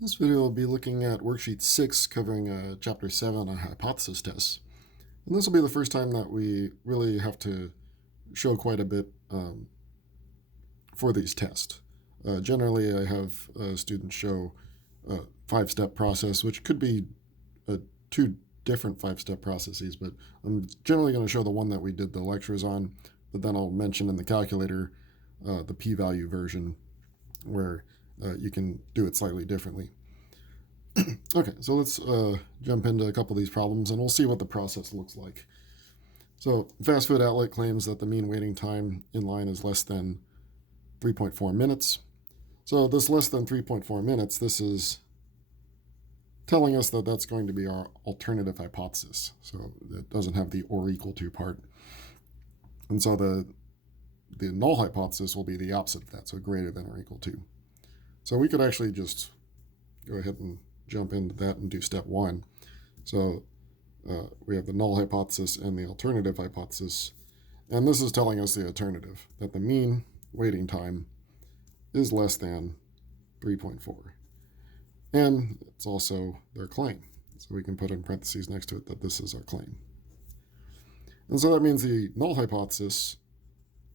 This video will be looking at Worksheet 6 covering Chapter 7 on hypothesis tests. And this will be the first time that we really have to show quite a bit for these tests. Generally, I have students show a five-step process, which could be two different five-step processes, but I'm generally going to show the one that we did the lectures on, but then I'll mention in the calculator the p-value version where you can do it slightly differently. Okay, so let's jump into a couple of these problems and we'll see what the process looks like. So fast food outlet claims that the mean waiting time in line is less than 3.4 minutes. So this less than 3.4 minutes, this is telling us that that's going to be our alternative hypothesis. So it doesn't have the or equal to part. And so the null hypothesis will be the opposite of that, so greater than or equal to. So we could actually just go ahead and jump into that and do step one. So we have the null hypothesis and the alternative hypothesis. And this is telling us the alternative, that the mean waiting time is less than 3.4. And it's also their claim. So we can put in parentheses next to it that this is our claim. And so that means the null hypothesis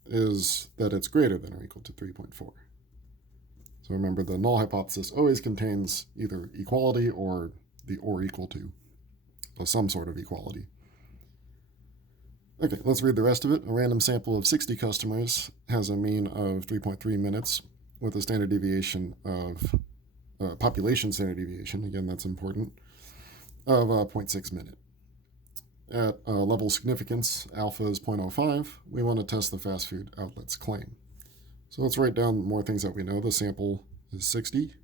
is that it's greater than or equal to 3.4. So remember, the null hypothesis always contains either equality or the or equal to, so some sort of equality. Okay, let's read the rest of it. A random sample of 60 customers has a mean of 3.3 minutes with a standard deviation of, population standard deviation, again, that's important, of 0.6 minute. At level significance, alpha is 0.05, we want to test the fast food outlet's claim. So let's write down more things that we know. The sample is 60.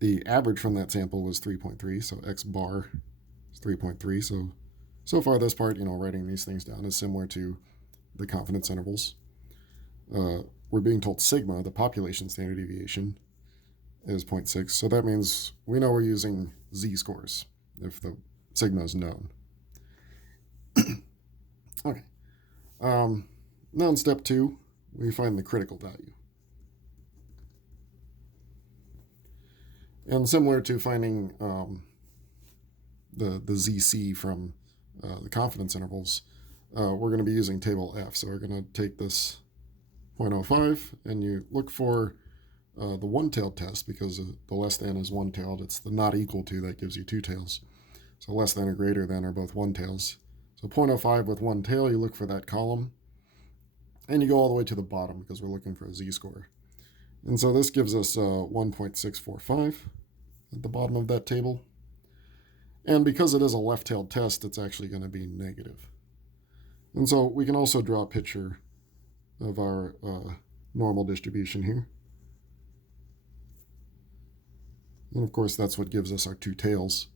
The average from that sample was 3.3, so x bar is 3.3. So far this part, writing these things down is similar to the confidence intervals. We're being told sigma, the population standard deviation, is 0.6. So that means we know we're using z-scores if the sigma is known. Okay. Now in step 2, we find the critical value. And similar to finding the ZC from the confidence intervals, we're going to be using table F. So we're going to take this 0.05 and you look for the one-tailed test because the less than is one-tailed. It's the not equal to that gives you two tails. So less than or greater than are both one-tails. So 0.05 with one tail, you look for that column. And you go all the way to the bottom because we're looking for a z-score. And so this gives us 1.645 at the bottom of that table. And because it is a left-tailed test, it's actually going to be negative. And so we can also draw a picture of our normal distribution here. And of course, that's what gives us our two tails.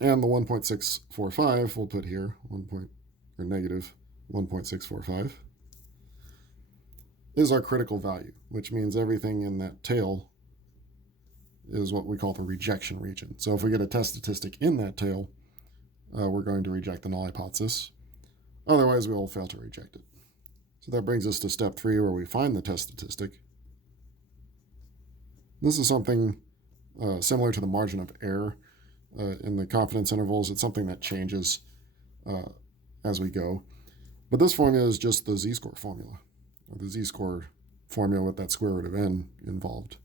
And the 1.645 we'll put here, negative 1.645. is our critical value, which means everything in that tail is what we call the rejection region. So if we get a test statistic in that tail, we're going to reject the null hypothesis. Otherwise, we will fail to reject it. So that brings us to step 3, where we find the test statistic. This is something similar to the margin of error in the confidence intervals. It's something that changes as we go. But this formula is just the z-score formula, or the z-score formula with that square root of n involved.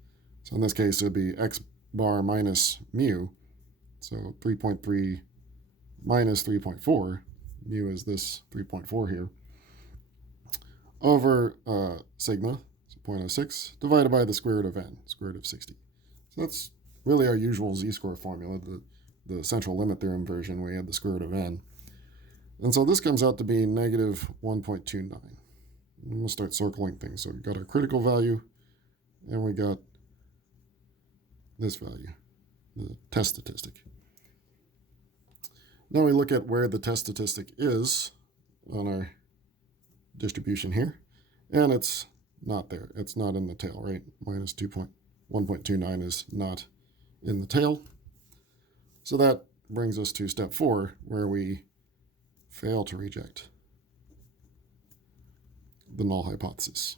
So in this case, it would be x bar minus mu. So 3.3 minus 3.4, mu is this 3.4 here, over sigma, so 0.06, divided by the square root of n, square root of 60. So that's really our usual z-score formula, the central limit theorem version, we had the square root of n. And so this comes out to be negative 1.29. And we'll start circling things. So we've got our critical value, and we got this value, the test statistic. Now we look at where the test statistic is on our distribution here, and it's not there. It's not in the tail, right? Minus 1.29 is not in the tail. So that brings us to step 4, where we fail to reject the null hypothesis.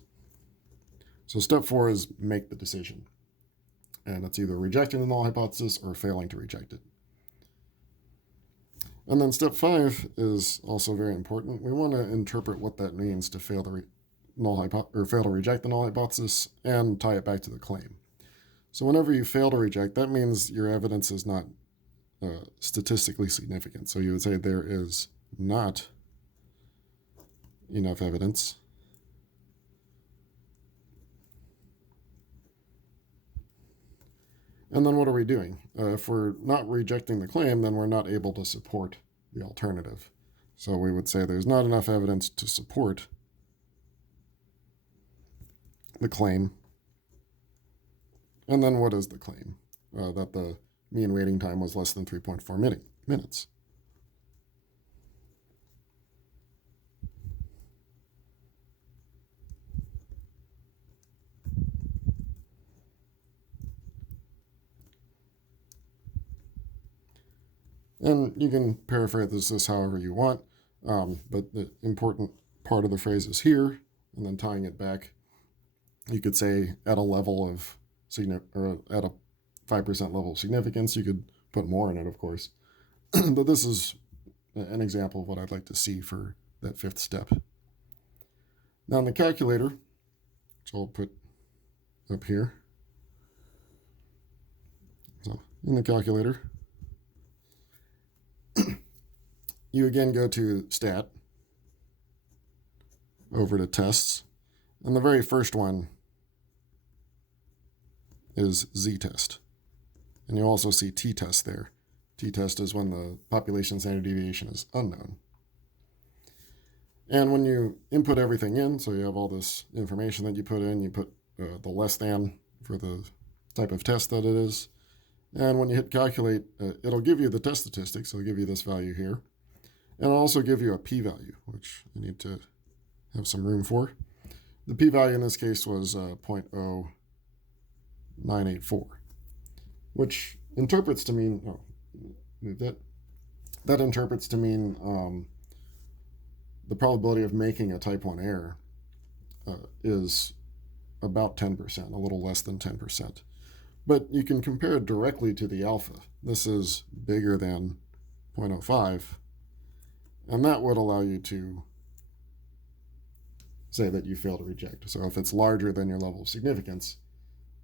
So step 4 is make the decision. And it's either rejecting the null hypothesis or failing to reject it. And then step 5 is also very important. We want to interpret what that means to fail to fail to reject the null hypothesis and tie it back to the claim. So whenever you fail to reject, that means your evidence is not statistically significant. So you would say there is not enough evidence And then what are we doing? If we're not rejecting the claim, then we're not able to support the alternative. So we would say there's not enough evidence to support the claim. And then what is the claim? That the mean waiting time was less than 3.4 minutes. And you can paraphrase this however you want, but the important part of the phrase is here, and then tying it back, you could say at a level of or at a 5% level of significance. You could put more in it, of course, but this is an example of what I'd like to see for that fifth step. Now in the calculator, which I'll put up here. So in the calculator, you again go to stat, over to tests, and the very first one is z-test. And you also see t-test there. T-test is when the population standard deviation is unknown. And when you input everything in, so you have all this information that you put in, you put the less than for the type of test that it is. And when you hit calculate, it'll give you the test statistics. It'll give you this value here. And it'll also give you a p-value, which I need to have some room for. The p-value in this case was 0.0984, which interprets to mean, that interprets to mean the probability of making a type 1 error is about 10%, a little less than 10%. But you can compare it directly to the alpha. This is bigger than 0.05, and that would allow you to say that you fail to reject. So if it's larger than your level of significance,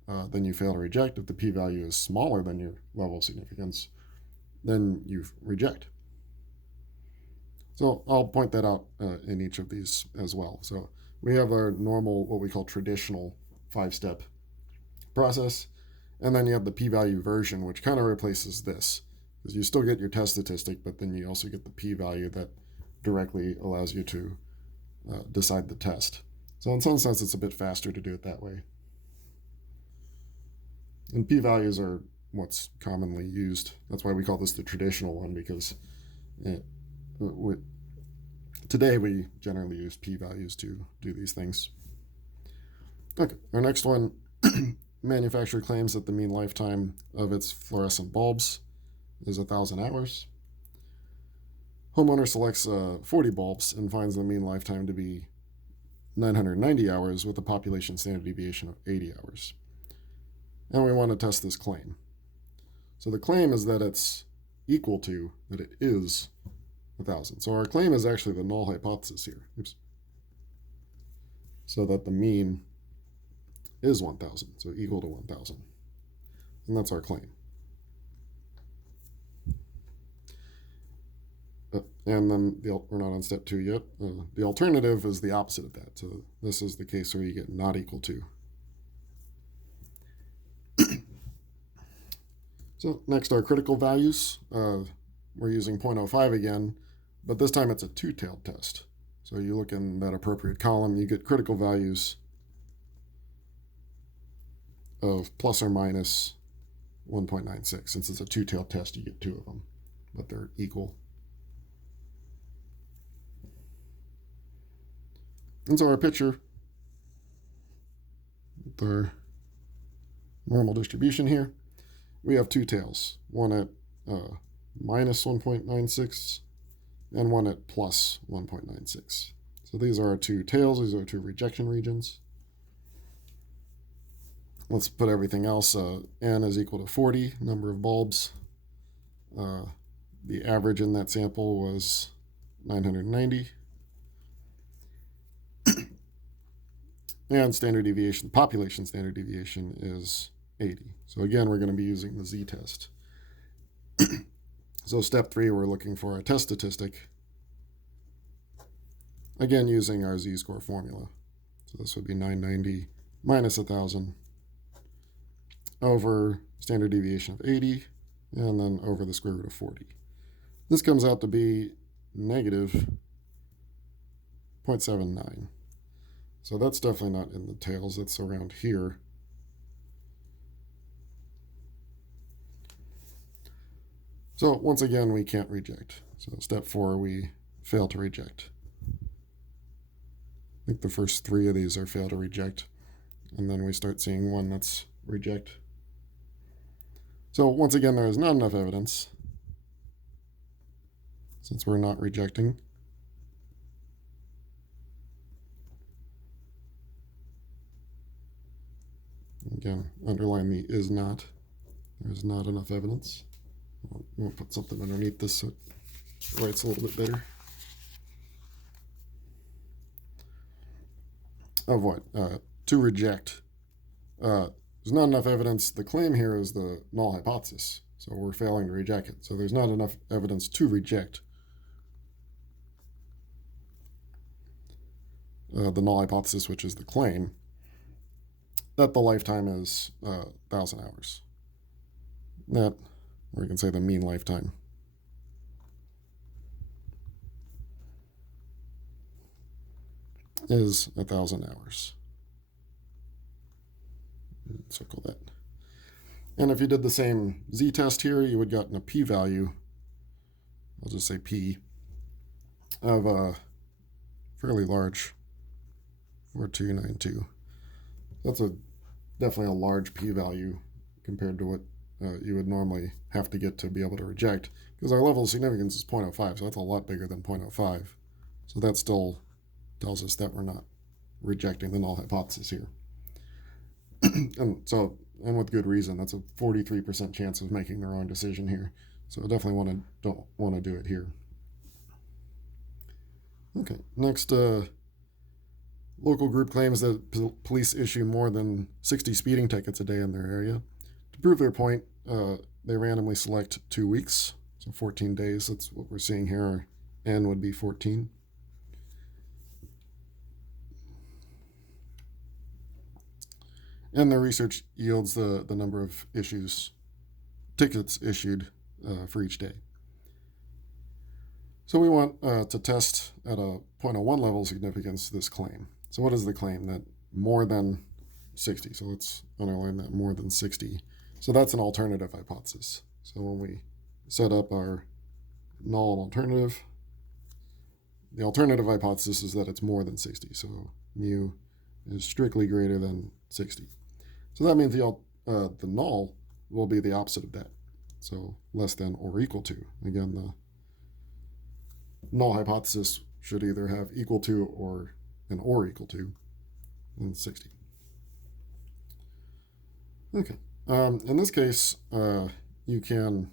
then you fail to reject. If the p-value is smaller than your level of significance, then you reject. So I'll point that out in each of these as well. So we have our normal, what we call traditional 5-step process. And then you have the p-value version, which kind of replaces this. Because you still get your test statistic, but then you also get the p-value that directly allows you to decide the test. So in some sense, it's a bit faster to do it that way. And p-values are what's commonly used. That's why we call this the traditional one, because today we generally use p-values to do these things. Okay, our next one. Manufacturer claims that the mean lifetime of its fluorescent bulbs is 1,000 hours. Homeowner selects 40 bulbs and finds the mean lifetime to be 990 hours with a population standard deviation of 80 hours. And we want to test this claim. So the claim is that it's equal to, that it is 1,000. So our claim is actually the null hypothesis here. Oops. So that the mean is 1,000, so equal to 1,000. And that's our claim. And then we're not on step 2 yet. The alternative is the opposite of that. So this is the case where you get not equal to. So next are critical values. We're using 0.05 again, but this time it's a two-tailed test. So you look in that appropriate column, you get critical values of plus or minus 1.96. Since it's a two-tailed test, you get 2 of them, but they're equal. And so our picture, with our normal distribution here, we have 2 tails, one at minus 1.96 and one at plus 1.96. So these are our 2 tails, these are our 2 rejection regions. let's put everything else. N is equal to 40, number of bulbs. The average in that sample was 990. And standard deviation, population standard deviation is 80. So again, we're going to be using the z-test. So step 3, we're looking for a test statistic. Again, using our z-score formula. So this would be 990 minus 1,000 over standard deviation of 80, and then over the square root of 40. This comes out to be negative 0.79. So that's definitely not in the tails, it's around here. So once again, we can't reject. So step 4, we fail to reject. I think the first 3 of these are fail to reject, and then we start seeing one that's reject. So once again, there is not enough evidence, since we're not rejecting. Again, underline the is not. There's not enough evidence. We'll put something underneath this so it writes a little bit better. Of what? To reject. There's not enough evidence. The claim here is the null hypothesis, so we're failing to reject it. So there's not enough evidence to reject the null hypothesis, which is the claim, that the lifetime is 1,000 hours. That, or you can say the mean lifetime. Is 1,000 hours. Circle that. And if you did the same z-test here, you would have gotten a p-value, I'll just say p, of a fairly large 4292. That's definitely a large p-value compared to what you would normally have to get to be able to reject, because our level of significance is 0.05, so that's a lot bigger than 0.05. So that still tells us that we're not rejecting the null hypothesis here. and with good reason. That's a 43% chance of making the wrong decision here. So I definitely don't want to do it here. Okay, next, local group claims that police issue more than 60 speeding tickets a day in their area. To prove their point, they randomly select 2 weeks, so 14 days. That's what we're seeing here. N would be 14. And the research yields the number of tickets issued for each day. So we want to test at a 0.01 level of significance this claim. So what is the claim? That more than 60. So let's underline that, more than 60. So that's an alternative hypothesis. So when we set up our null and alternative, the alternative hypothesis is that it's more than 60. So mu is strictly greater than 60. So that means the null will be the opposite of that. So less than or equal to. Again, the null hypothesis should either have equal to or an or equal to in 60. Okay. In this case, you can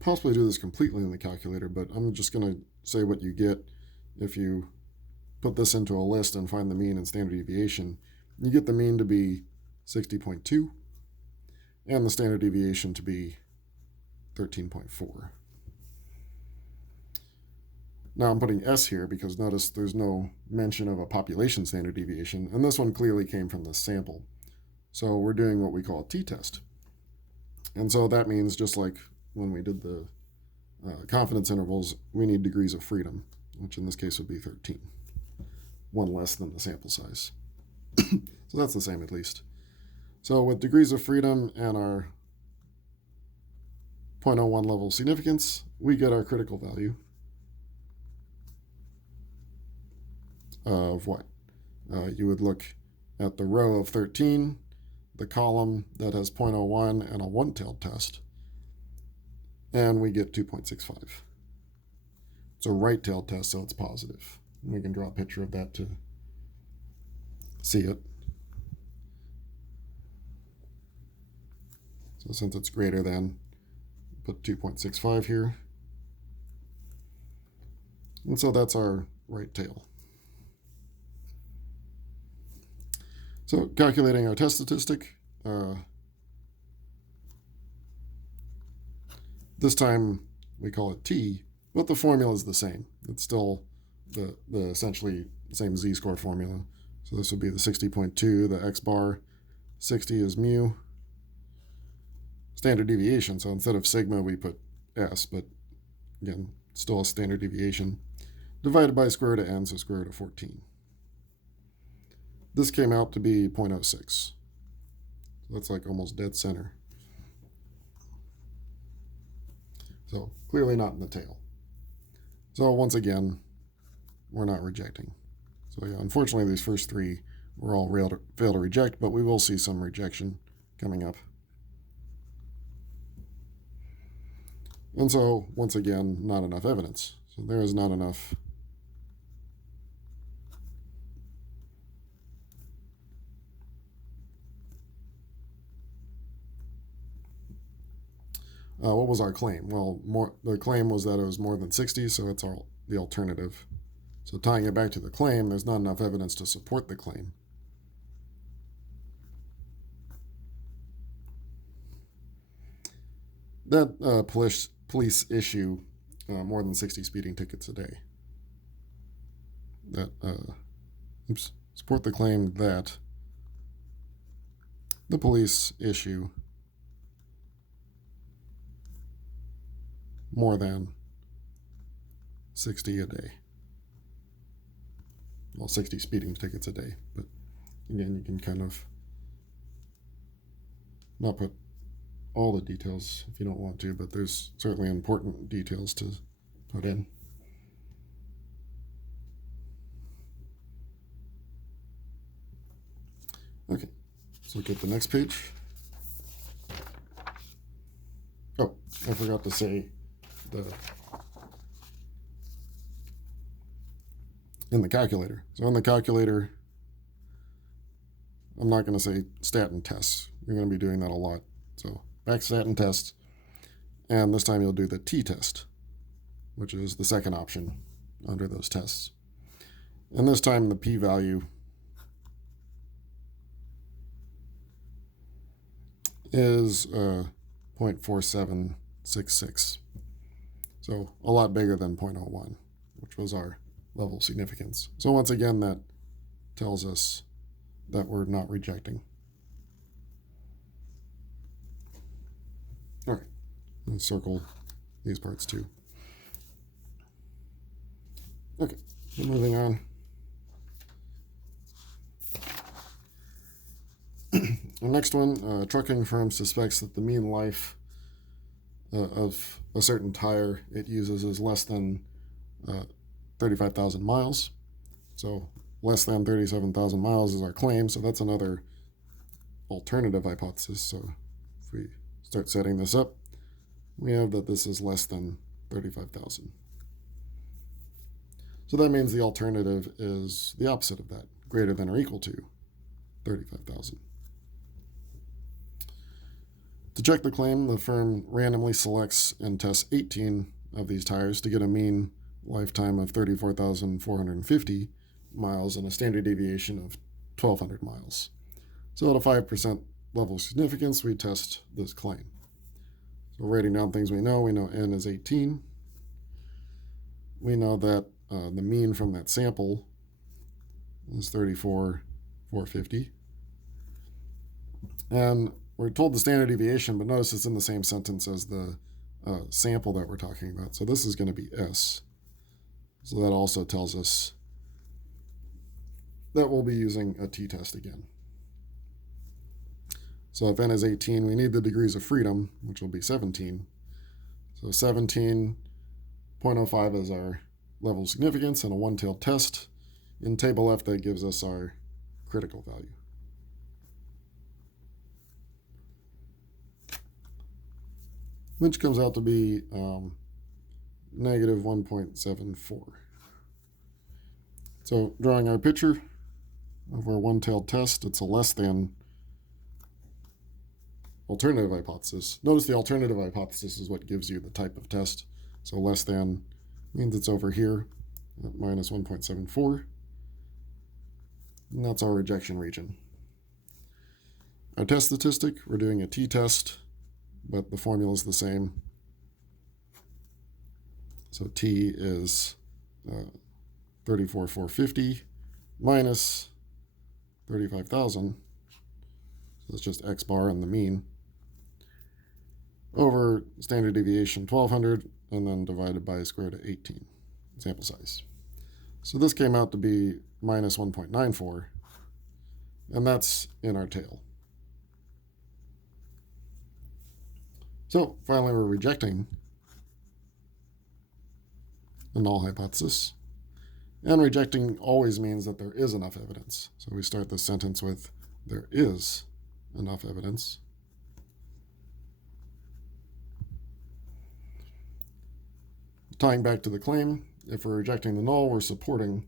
possibly do this completely in the calculator, but I'm just going to say what you get if you put this into a list and find the mean and standard deviation. You get the mean to be 60.2 and the standard deviation to be 13.4. Now I'm putting S here because notice there's no mention of a population standard deviation, and this one clearly came from this sample. So we're doing what we call a t-test. And so that means, just like when we did the confidence intervals, we need degrees of freedom, which in this case would be 13. One less than the sample size. So that's the same at least. So with degrees of freedom and our 0.01 level of significance, we get our critical value of what? You would look at the row of 13, the column that has 0.01 and a one-tailed test, and we get 2.65. It's a right-tailed test, so it's positive. We can draw a picture of that to see it. So since it's greater than, put 2.65 here. And so that's our right tail. So calculating our test statistic, this time we call it T, but the formula is the same. It's still the essentially same z-score formula. So this would be the 60.2, the x bar, 60 is mu, standard deviation. So instead of sigma, we put s, but again, still a standard deviation, divided by square root of n, so square root of 14. This came out to be 0.06. So that's like almost dead center. So clearly not in the tail. So once again, we're not rejecting. So yeah, unfortunately, these first three were all fail to reject, but we will see some rejection coming up. And so, once again, not enough evidence. So there is not enough what was our claim? Well, the claim was that it was more than 60, so it's the alternative. So tying it back to the claim, there's not enough evidence to support the claim. That police issue more than 60 speeding tickets a day. That support the claim that the police issue more than 60 a day. Well, 60 speeding tickets a day, but again, you can kind of not put all the details if you don't want to, but there's certainly important details to put in. Okay, let's look at the next page. Oh, I forgot to say in the calculator. So in the calculator, I'm not going to say stat and tests. You're going to be doing that a lot. So back stat and tests, and this time you'll do the t-test, which is the second option under those tests. And this time the p-value is 0.4766. So a lot bigger than 0.01, which was our level of significance. So once again, that tells us that we're not rejecting. All right, let's circle these parts too. Okay, moving on. The next one, a trucking firm suspects that the mean life of a certain tire it uses is less than 35,000 miles. So less than 37,000 miles is our claim. So that's another alternative hypothesis. So if we start setting this up, we have that this is less than 35,000. So that means the alternative is the opposite of that, greater than or equal to 35,000. To check the claim, the firm randomly selects and tests 18 of these tires to get a mean lifetime of 34,450 miles and a standard deviation of 1,200 miles. So at a 5% level of significance, we test this claim. So writing down things we know n is 18. We know that the mean from that sample is 34,450. And we're told the standard deviation, but notice it's in the same sentence as the sample that we're talking about. So this is going to be S. So that also tells us that we'll be using a t-test again. So if n is 18, we need the degrees of freedom, which will be 17. So 17.05 is our level of significance and a one-tailed test. In table F, that gives us our critical value. Which comes out to be negative 1.74. So drawing our picture of our one-tailed test, it's a less than alternative hypothesis. Notice the alternative hypothesis is what gives you the type of test. So less than means it's over here at minus 1.74. And that's our rejection region. Our test statistic, we're doing a t-test, but the formula is the same. So t is 34,450 minus 35,000. So that's just x bar and the mean over standard deviation 1200 and then divided by square root of 18 sample size. So this came out to be minus 1.94, and that's in our tail. So finally, we're rejecting the null hypothesis. And rejecting always means that there is enough evidence. So we start this sentence with, there is enough evidence. Tying back to the claim, if we're rejecting the null, we're supporting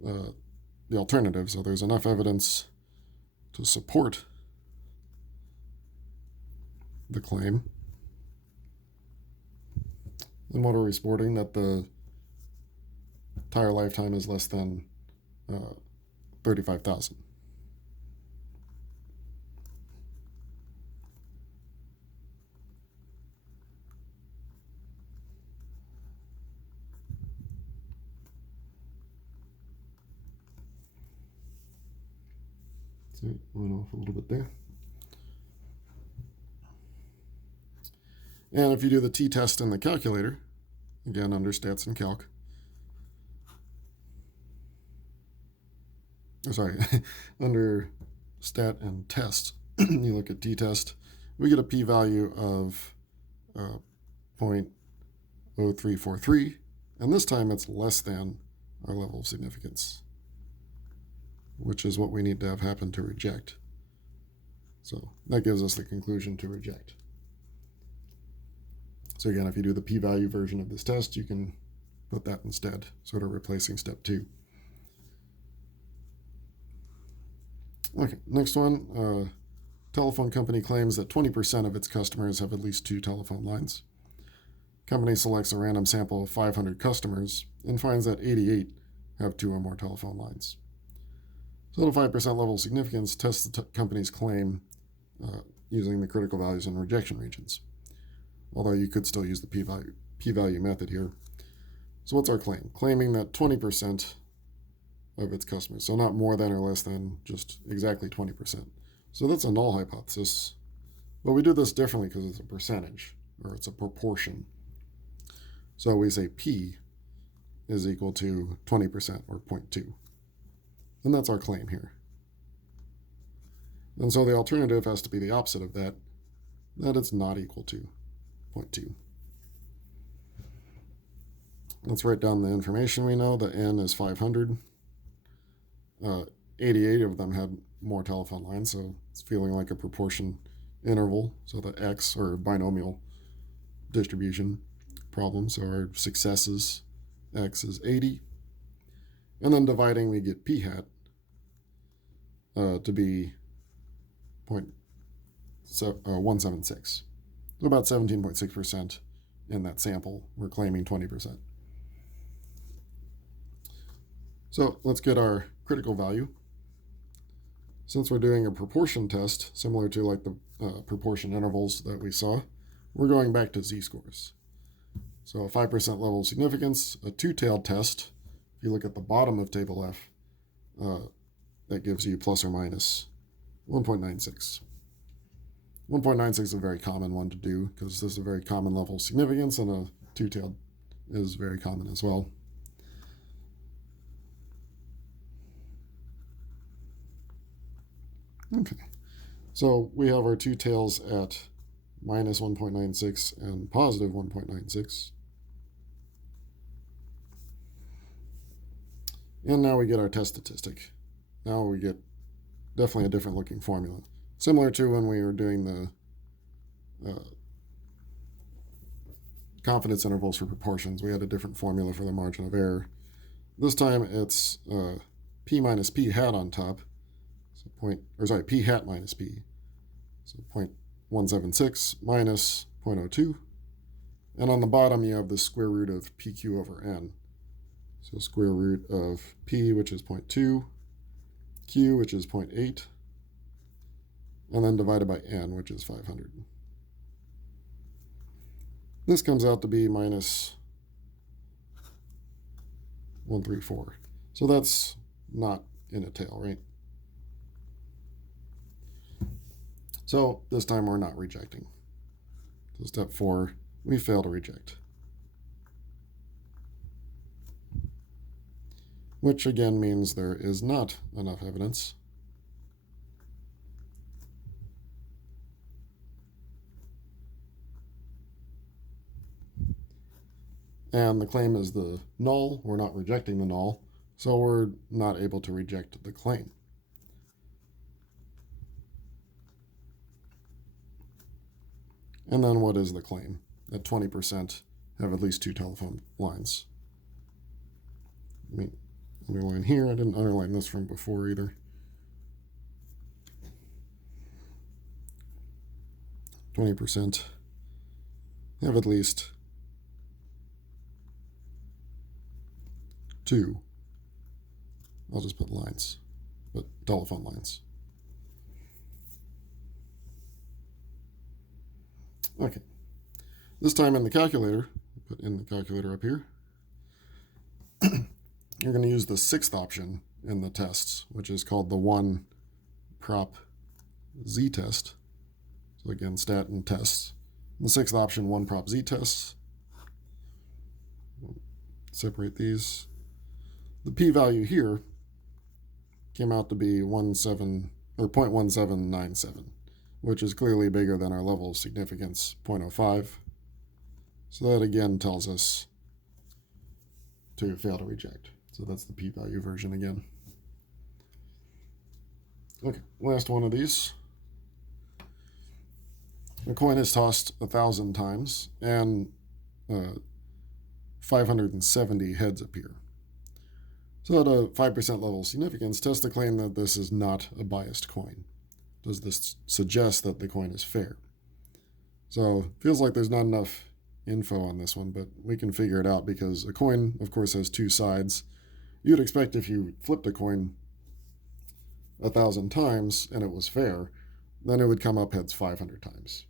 the alternative. So there's enough evidence to support the claim. And what are we supporting? That the tire lifetime is less than 35,000. So went off a little bit there. And if you do the t-test in the calculator, again under stats and calc, under stat and test, you look at t-test, we get a p-value of 0.0343, and this time it's less than our level of significance, which is what we need to have happen to reject. So that gives us the conclusion to reject. So again, if you do the p-value version of this test, you can put that instead, sort of replacing step 2. Okay, next one. Telephone company claims that 20% of its customers have at least 2 telephone lines. Company selects a random sample of 500 customers and finds that 88 have 2 or more telephone lines. So the 5% level of significance tests the company's claim using the critical values and rejection regions. Although you could still use the p-value method here. So what's our claim? Claiming that 20% of its customers, so not more than or less than, just exactly 20%. So that's a null hypothesis, but we do this differently because it's a percentage, or it's a proportion. So we say p is equal to 20%, or 0.2. And that's our claim here. And so the alternative has to be the opposite of that, that it's not equal to 0.2. Let's write down the information we know. The n is 500. 88 of them had more telephone lines, so it's feeling like a proportion interval. So the x, or binomial distribution problem, so our successes, x is 80. And then dividing, we get p hat to be 0.176. So about 17.6% in that sample. We're claiming 20%. So let's get our critical value. Since we're doing a proportion test, similar to like the proportion intervals that we saw, we're going back to z-scores. So a 5% level of significance, a two-tailed test. If you look at the bottom of table F, that gives you plus or minus 1.96. 1.96 is a very common one to do because this is a very common level of significance, and a two-tailed is very common as well. Okay, so we have our two tails at minus 1.96 and positive 1.96. And now we get our test statistic. Now we get definitely a different looking formula. Similar to when we were doing the confidence intervals for proportions, we had a different formula for the margin of error. This time it's p hat on top. So p hat minus p. So 0.176 minus 0.02. And on the bottom, you have the square root of PQ over N. So square root of P, which is 0.2, Q, which is 0.8, and then divided by N, which is 500. This comes out to be minus 134. So that's not in a tail, right? So this time we're not rejecting. So step 4, we fail to reject. Which again means there is not enough evidence. And the claim is the null. We're not rejecting the null, so we're not able to reject the claim. And then what is the claim? That 20% have at least 2 telephone lines. Let me underline here. I didn't underline this from before either. 20% have at least 2. I'll just put lines, but telephone lines. Okay. This time in the calculator, put in the calculator up here, you're going to use the 6th option in the tests, which is called the 1 prop z test. So again, stat and tests. The 6th option, 1 prop z tests. Separate these. The p-value here came out to be 0.1797, which is clearly bigger than our level of significance, 0.05. So that again tells us to fail to reject. So that's the p-value version again. Okay, last one of these. A coin is tossed 1,000 times, and 570 heads appear. So at a 5% level of significance, test the claim that this is not a biased coin. Does this suggest that the coin is fair? So it feels like there's not enough info on this one, but we can figure it out because a coin, of course, has 2 sides. You'd expect if you flipped a coin 1,000 times and it was fair, then it would come up heads 500 times.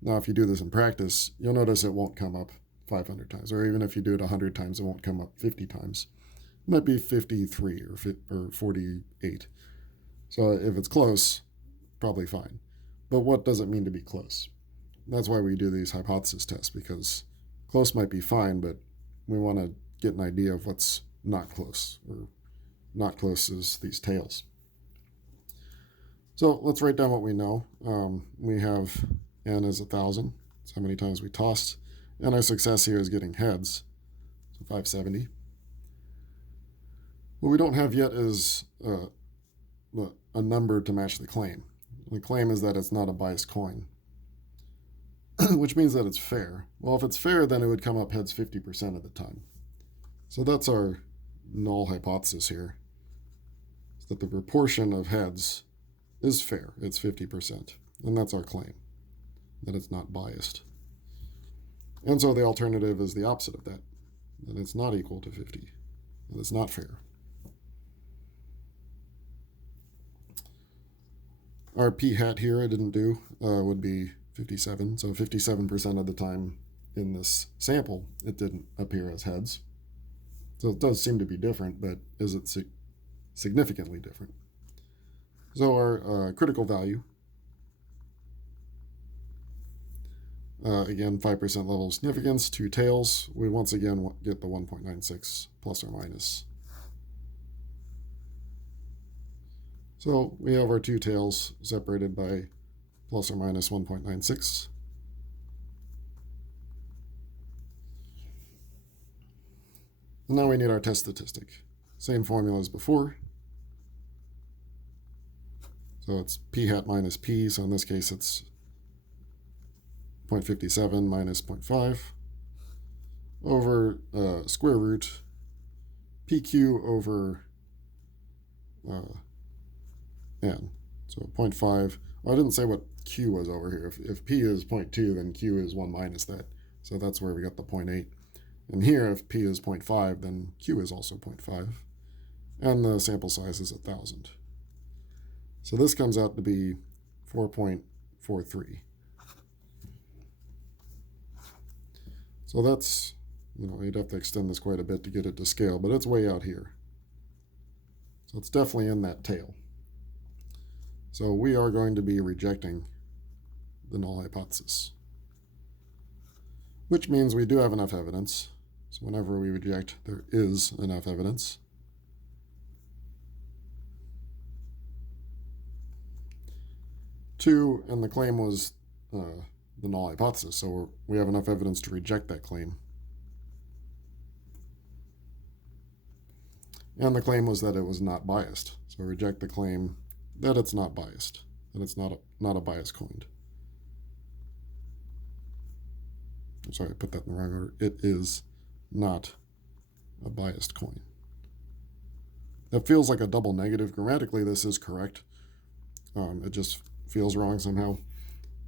Now, if you do this in practice, you'll notice it won't come up 500 times, or even if you do it 100 times, it won't come up 50 times. It might be 53 or 48. So if it's close, probably fine. But what does it mean to be close? That's why we do these hypothesis tests, because close might be fine, but we want to get an idea of what's not close, or not close is these tails. So let's write down what we know. We have n is 1,000. That's how many times we tossed. And our success here is getting heads, so 570. What we don't have yet is a number to match the claim. The claim is that it's not a biased coin, which means that it's fair. Well, if it's fair, then it would come up heads 50% of the time. So that's our null hypothesis here, is that the proportion of heads is fair. It's 50%. And that's our claim, that it's not biased. And so the alternative is the opposite of that it's not equal to 50, that it's not fair. Our p hat here I didn't do would be 57. So 57% of the time in this sample, it didn't appear as heads. So it does seem to be different, but is it significantly different? So our critical value, again, 5% level of significance, 2 tails. We once again get the 1.96 plus or minus. So we have our 2 tails separated by plus or minus 1.96. And now we need our test statistic. Same formula as before. So it's p hat minus p, so in this case it's 0.57 minus 0.5 over square root pq over n. So 0.5 Well, I didn't say what Q was over here. If P is 0.2, then Q is 1 minus that. So that's where we got the 0.8. And here, if P is 0.5, then Q is also 0.5. And the sample size is 1,000. So this comes out to be 4.43. So that's, you'd have to extend this quite a bit to get it to scale, but it's way out here. So it's definitely in that tail. So we are going to be rejecting the null hypothesis, which means we do have enough evidence. So whenever we reject, there is enough evidence. Two, and the claim was the null hypothesis, so we have enough evidence to reject that claim. And the claim was that it was not biased. So reject the claim that it's not biased, that it's not a biased coin. I'm sorry, I put that in the wrong order. It is not a biased coin. That feels like a double negative. Grammatically, this is correct. It just feels wrong somehow.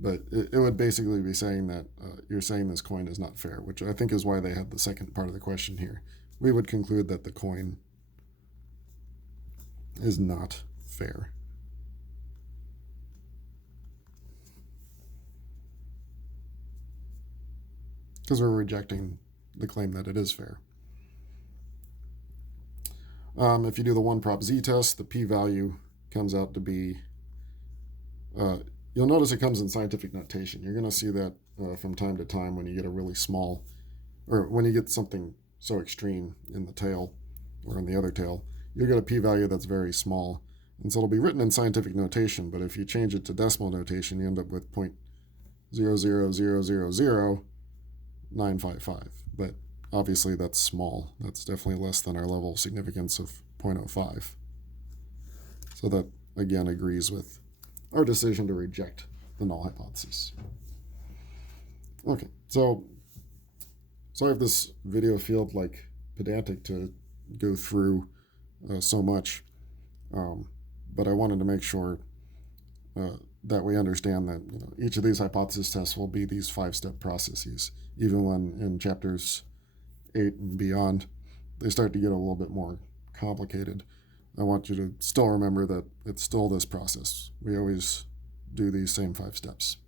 But it would basically be saying that you're saying this coin is not fair, which I think is why they had the second part of the question here. We would conclude that the coin is not fair. Because we're rejecting the claim that it is fair. If you do the one prop z test, the p-value comes out to be, you'll notice it comes in scientific notation. You're going to see that from time to time when you get a really small, or when you get something so extreme in the tail or in the other tail, you'll get a p-value that's very small. And so it'll be written in scientific notation, but if you change it to decimal notation, you end up with 0.000000955. But obviously that's small. That's definitely less than our level of significance of 0.05. So that, again, agrees with our decision to reject the null hypothesis. Okay, so sorry if this video felt like pedantic to go through so much, but I wanted to make sure that we understand that each of these hypothesis tests will be these 5-step processes, even when in chapters 8 and beyond they start to get a little bit more complicated. I want you to still remember that it's still this process. We always do these same 5 steps.